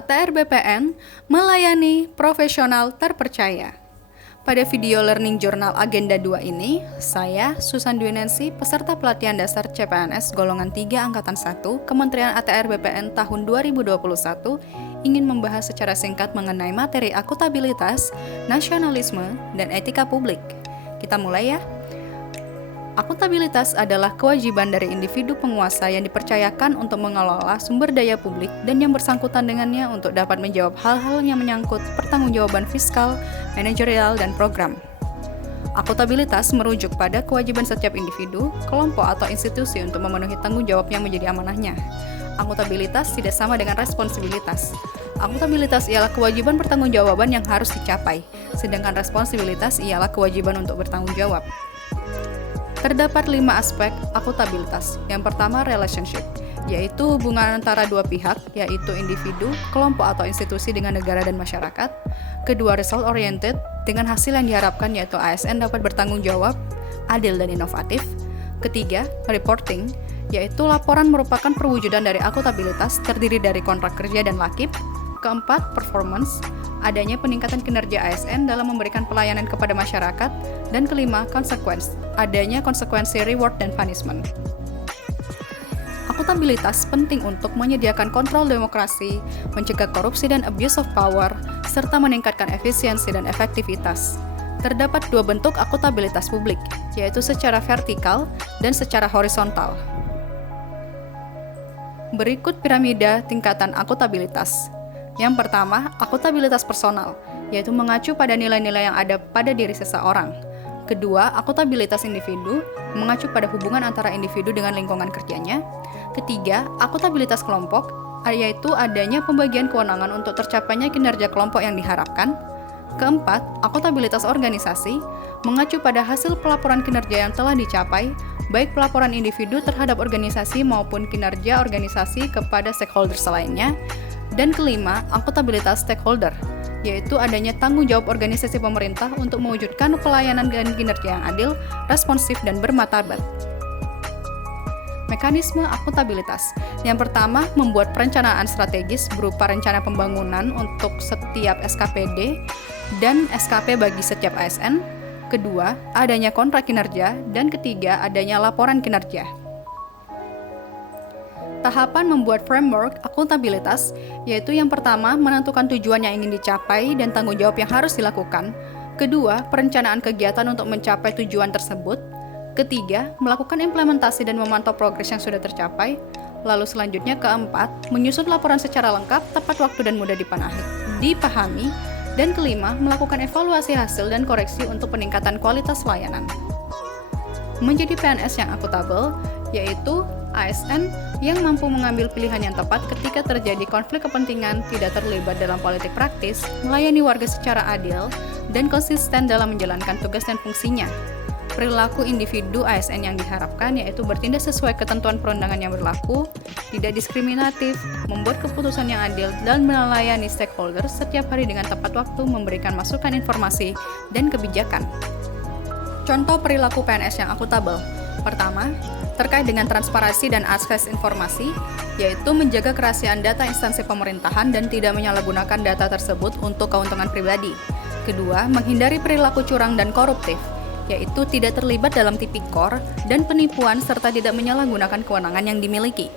ATR BPN melayani profesional terpercaya. Pada video Learning Journal Agenda 2 ini, saya, Susan Dwi Nancy, peserta pelatihan dasar CPNS golongan 3 Angkatan 1, Kementerian ATR BPN tahun 2021, ingin membahas secara singkat mengenai materi akuntabilitas, nasionalisme, dan etika publik. Kita mulai ya. Akuntabilitas adalah kewajiban dari individu penguasa yang dipercayakan untuk mengelola sumber daya publik dan yang bersangkutan dengannya untuk dapat menjawab hal-hal yang menyangkut pertanggungjawaban fiskal, manajerial, dan program. Akuntabilitas merujuk pada kewajiban setiap individu, kelompok, atau institusi untuk memenuhi tanggung jawab yang menjadi amanahnya. Akuntabilitas tidak sama dengan responsibilitas. Akuntabilitas ialah kewajiban pertanggungjawaban yang harus dicapai, sedangkan responsibilitas ialah kewajiban untuk bertanggung jawab. Terdapat 5 aspek akuntabilitas. Yang pertama, relationship, yaitu hubungan antara dua pihak, yaitu individu, kelompok atau institusi dengan negara dan masyarakat. Kedua, result oriented, dengan hasil yang diharapkan yaitu ASN dapat bertanggung jawab, adil dan inovatif. Ketiga, reporting, yaitu laporan merupakan perwujudan dari akuntabilitas, terdiri dari kontrak kerja dan lakib. Keempat, performance, adanya peningkatan kinerja ASN dalam memberikan pelayanan kepada masyarakat. Dan kelima, consequence, adanya konsekuensi reward dan punishment. Akuntabilitas penting untuk menyediakan kontrol demokrasi, mencegah korupsi dan abuse of power, serta meningkatkan efisiensi dan efektivitas. Terdapat 2 bentuk akuntabilitas publik, yaitu secara vertikal dan secara horizontal. Berikut piramida tingkatan akuntabilitas. Yang pertama, akuntabilitas personal, yaitu mengacu pada nilai-nilai yang ada pada diri seseorang. Kedua, akuntabilitas individu, mengacu pada hubungan antara individu dengan lingkungan kerjanya. Ketiga, akuntabilitas kelompok, yaitu adanya pembagian kewenangan untuk tercapainya kinerja kelompok yang diharapkan. Keempat, akuntabilitas organisasi, mengacu pada hasil pelaporan kinerja yang telah dicapai, baik pelaporan individu terhadap organisasi maupun kinerja organisasi kepada stakeholders lainnya. Dan kelima, akuntabilitas stakeholder, yaitu adanya tanggung jawab organisasi pemerintah untuk mewujudkan pelayanan dan kinerja yang adil, responsif, dan bermartabat. Mekanisme akuntabilitas. Yang pertama, membuat perencanaan strategis berupa rencana pembangunan untuk setiap SKPD dan SKP bagi setiap ASN. Kedua, adanya kontrak kinerja. Dan ketiga, adanya laporan kinerja. Tahapan membuat framework akuntabilitas, yaitu yang pertama, menentukan tujuan yang ingin dicapai dan tanggung jawab yang harus dilakukan. Kedua, perencanaan kegiatan untuk mencapai tujuan tersebut. Ketiga, melakukan implementasi dan memantau progres yang sudah tercapai. Lalu selanjutnya keempat, menyusun laporan secara lengkap, tepat waktu dan mudah dipahami. Dan kelima, melakukan evaluasi hasil dan koreksi untuk peningkatan kualitas layanan. Menjadi PNS yang akuntabel, yaitu ASN yang mampu mengambil pilihan yang tepat ketika terjadi konflik kepentingan, tidak terlibat dalam politik praktis, melayani warga secara adil, dan konsisten dalam menjalankan tugas dan fungsinya. Perilaku individu ASN yang diharapkan yaitu bertindak sesuai ketentuan perundangan yang berlaku, tidak diskriminatif, membuat keputusan yang adil, dan melayani stakeholder setiap hari dengan tepat waktu, memberikan masukan informasi dan kebijakan. Contoh perilaku PNS yang akuntabel. Pertama, terkait dengan transparansi dan akses informasi, yaitu menjaga kerahasiaan data instansi pemerintahan dan tidak menyalahgunakan data tersebut untuk keuntungan pribadi. Kedua, menghindari perilaku curang dan koruptif, yaitu tidak terlibat dalam tipikor dan penipuan serta tidak menyalahgunakan kewenangan yang dimiliki.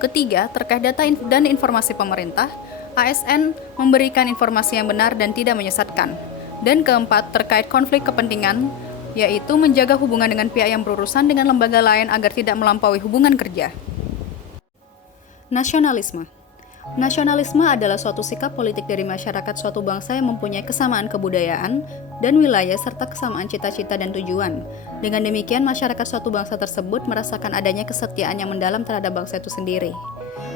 Ketiga, terkait data dan informasi pemerintah, ASN memberikan informasi yang benar dan tidak menyesatkan. Dan keempat, terkait konflik kepentingan, yaitu menjaga hubungan dengan pihak yang berurusan dengan lembaga lain agar tidak melampaui hubungan kerja. Nasionalisme. Nasionalisme adalah suatu sikap politik dari masyarakat suatu bangsa yang mempunyai kesamaan kebudayaan dan wilayah serta kesamaan cita-cita dan tujuan. Dengan demikian, masyarakat suatu bangsa tersebut merasakan adanya kesetiaan yang mendalam terhadap bangsa itu sendiri.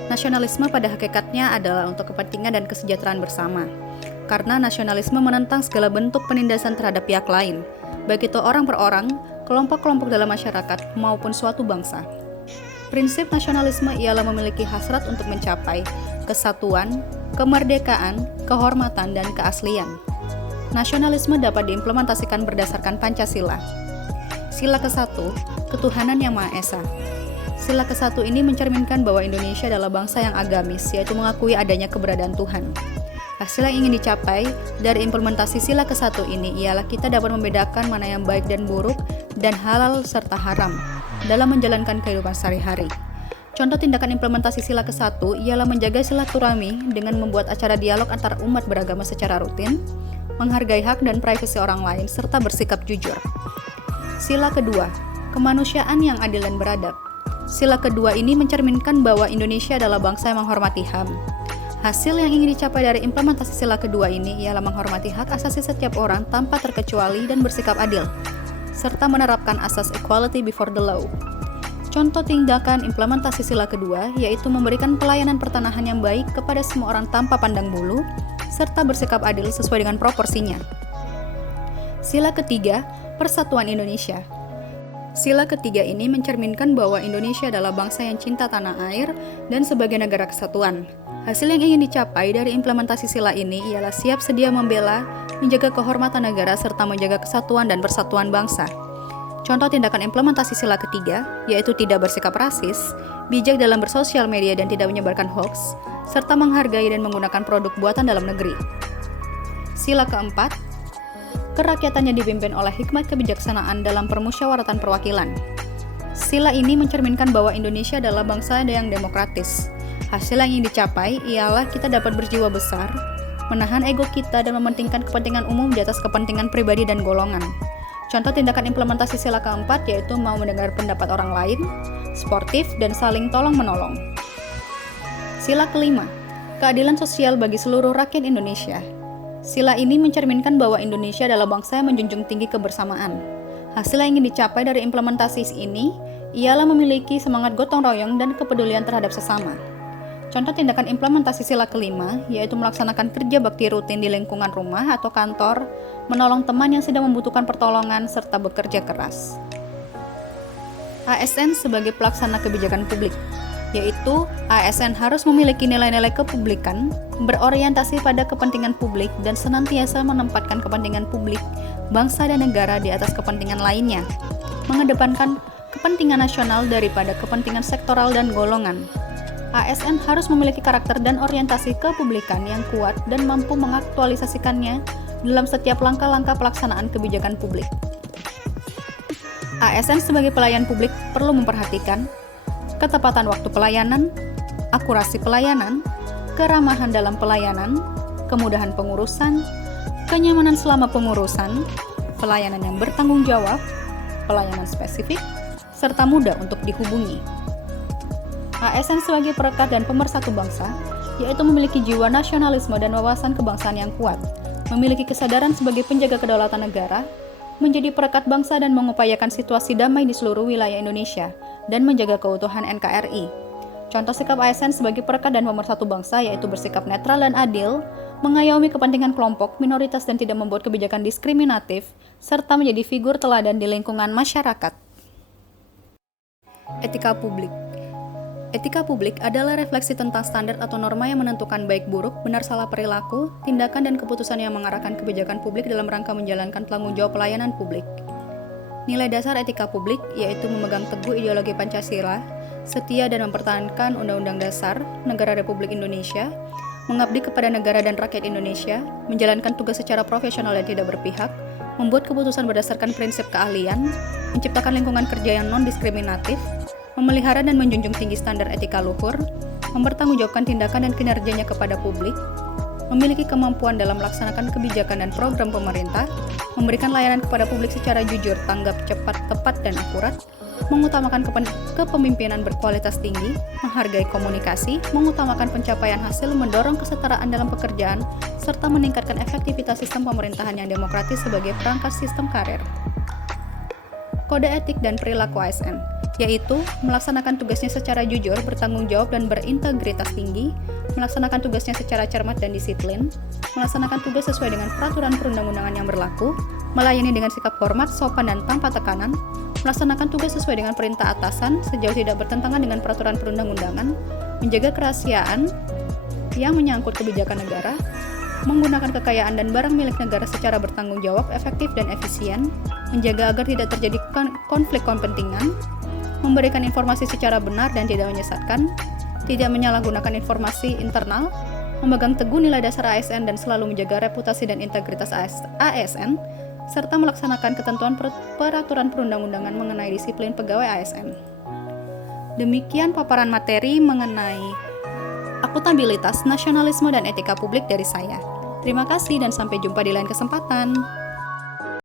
Nasionalisme pada hakikatnya adalah untuk kepentingan dan kesejahteraan bersama. Karena nasionalisme menentang segala bentuk penindasan terhadap pihak lain, baik itu orang per orang, kelompok-kelompok dalam masyarakat, maupun suatu bangsa. Prinsip nasionalisme ialah memiliki hasrat untuk mencapai kesatuan, kemerdekaan, kehormatan, dan keaslian. Nasionalisme dapat diimplementasikan berdasarkan Pancasila. Sila ke-1, ketuhanan yang Maha Esa. Sila ke-1 ini mencerminkan bahwa Indonesia adalah bangsa yang agamis, yaitu mengakui adanya keberadaan Tuhan. Hasil yang ingin dicapai dari implementasi sila ke-1 ini ialah kita dapat membedakan mana yang baik dan buruk dan halal serta haram dalam menjalankan kehidupan sehari-hari. Contoh tindakan implementasi sila ke-1 ialah menjaga silaturahmi dengan membuat acara dialog antar umat beragama secara rutin, menghargai hak dan privasi orang lain, serta bersikap jujur. Sila kedua, kemanusiaan yang adil dan beradab. Sila kedua ini mencerminkan bahwa Indonesia adalah bangsa yang menghormati HAM. Hasil yang ingin dicapai dari implementasi sila kedua ini ialah menghormati hak asasi setiap orang tanpa terkecuali dan bersikap adil, serta menerapkan asas equality before the law. Contoh tindakan implementasi sila kedua yaitu memberikan pelayanan pertanahan yang baik kepada semua orang tanpa pandang bulu, serta bersikap adil sesuai dengan proporsinya. Sila ketiga, Persatuan Indonesia. Sila ketiga ini mencerminkan bahwa Indonesia adalah bangsa yang cinta tanah air dan sebagai negara kesatuan. Hasil yang ingin dicapai dari implementasi sila ini ialah siap sedia membela, menjaga kehormatan negara, serta menjaga kesatuan dan persatuan bangsa. Contoh tindakan implementasi sila ketiga, yaitu tidak bersikap rasis, bijak dalam bersosial media dan tidak menyebarkan hoax, serta menghargai dan menggunakan produk buatan dalam negeri. Sila keempat, kerakyatannya dipimpin oleh hikmat kebijaksanaan dalam permusyawaratan perwakilan. Sila ini mencerminkan bahwa Indonesia adalah bangsa yang demokratis. Hasil yang ingin dicapai ialah kita dapat berjiwa besar, menahan ego kita dan mementingkan kepentingan umum di atas kepentingan pribadi dan golongan. Contoh tindakan implementasi sila keempat yaitu mau mendengar pendapat orang lain, sportif, dan saling tolong-menolong. Sila kelima, keadilan sosial bagi seluruh rakyat Indonesia. Sila ini mencerminkan bahwa Indonesia adalah bangsa yang menjunjung tinggi kebersamaan. Hasil yang ingin dicapai dari implementasi ini ialah memiliki semangat gotong royong dan kepedulian terhadap sesama. Contoh tindakan implementasi sila kelima yaitu melaksanakan kerja bakti rutin di lingkungan rumah atau kantor, menolong teman yang sedang membutuhkan pertolongan, serta bekerja keras. ASN sebagai pelaksana kebijakan publik, yaitu ASN harus memiliki nilai-nilai kepublikan, berorientasi pada kepentingan publik, dan senantiasa menempatkan kepentingan publik, bangsa dan negara di atas kepentingan lainnya, mengedepankan kepentingan nasional daripada kepentingan sektoral dan golongan. ASN harus memiliki karakter dan orientasi kepublikan yang kuat dan mampu mengaktualisasikannya dalam setiap langkah-langkah pelaksanaan kebijakan publik. ASN sebagai pelayan publik perlu memperhatikan ketepatan waktu pelayanan, akurasi pelayanan, keramahan dalam pelayanan, kemudahan pengurusan, kenyamanan selama pengurusan, pelayanan yang bertanggung jawab, pelayanan spesifik, serta mudah untuk dihubungi. ASN sebagai perekat dan pemersatu bangsa, yaitu memiliki jiwa nasionalisme dan wawasan kebangsaan yang kuat, memiliki kesadaran sebagai penjaga kedaulatan negara, menjadi perekat bangsa dan mengupayakan situasi damai di seluruh wilayah Indonesia, dan menjaga keutuhan NKRI. Contoh sikap ASN sebagai perekat dan pemersatu bangsa yaitu bersikap netral dan adil, mengayomi kepentingan kelompok, minoritas dan tidak membuat kebijakan diskriminatif, serta menjadi figur teladan di lingkungan masyarakat. Etika publik. Etika publik adalah refleksi tentang standar atau norma yang menentukan baik buruk, benar salah perilaku, tindakan dan keputusan yang mengarahkan kebijakan publik dalam rangka menjalankan tanggung jawab pelayanan publik. Nilai dasar etika publik yaitu memegang teguh ideologi Pancasila, setia dan mempertahankan Undang-Undang Dasar Negara Republik Indonesia, mengabdi kepada negara dan rakyat Indonesia, menjalankan tugas secara profesional dan tidak berpihak, membuat keputusan berdasarkan prinsip keahlian, menciptakan lingkungan kerja yang non-diskriminatif, memelihara dan menjunjung tinggi standar etika luhur, mempertanggungjawabkan tindakan dan kinerjanya kepada publik, memiliki kemampuan dalam melaksanakan kebijakan dan program pemerintah, memberikan layanan kepada publik secara jujur, tanggap, cepat, tepat, dan akurat, mengutamakan kepemimpinan berkualitas tinggi, menghargai komunikasi, mengutamakan pencapaian hasil, mendorong kesetaraan dalam pekerjaan, serta meningkatkan efektivitas sistem pemerintahan yang demokratis sebagai perangkat sistem karir. Kode etik dan perilaku ASN, yaitu melaksanakan tugasnya secara jujur, bertanggung jawab, dan berintegritas tinggi, melaksanakan tugasnya secara cermat dan disiplin, melaksanakan tugas sesuai dengan peraturan perundang-undangan yang berlaku, melayani dengan sikap hormat, sopan, dan tanpa tekanan, melaksanakan tugas sesuai dengan perintah atasan sejauh tidak bertentangan dengan peraturan perundang-undangan, menjaga kerahasiaan yang menyangkut kebijakan negara, menggunakan kekayaan dan barang milik negara secara bertanggung jawab, efektif, dan efisien, menjaga agar tidak terjadi konflik kepentingan, memberikan informasi secara benar dan tidak menyesatkan, tidak menyalahgunakan informasi internal, memegang teguh nilai dasar ASN dan selalu menjaga reputasi dan integritas ASN, serta melaksanakan ketentuan peraturan perundang-undangan mengenai disiplin pegawai ASN. Demikian paparan materi mengenai akuntabilitas, nasionalisme, dan etika publik dari saya. Terima kasih dan sampai jumpa di lain kesempatan.